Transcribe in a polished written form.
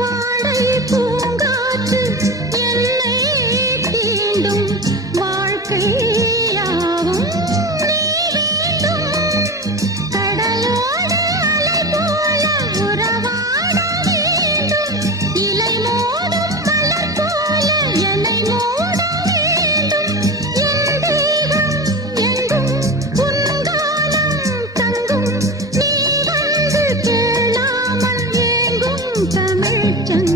வாடை பூங்காற்று என்னை தீண்டும் வாழ்க்கையாவும் நீ வேண்டும். கடலோடு அலை போல உறவாட வேண்டும். இலை மோதும் மலர் போல என்னை மூட வேண்டும். என் தேகம் எங்கும் உன் காலம் தங்கும். நீ வந்து கேளாமல் ஏங்கும் தமிழ்ச்சங்கம்.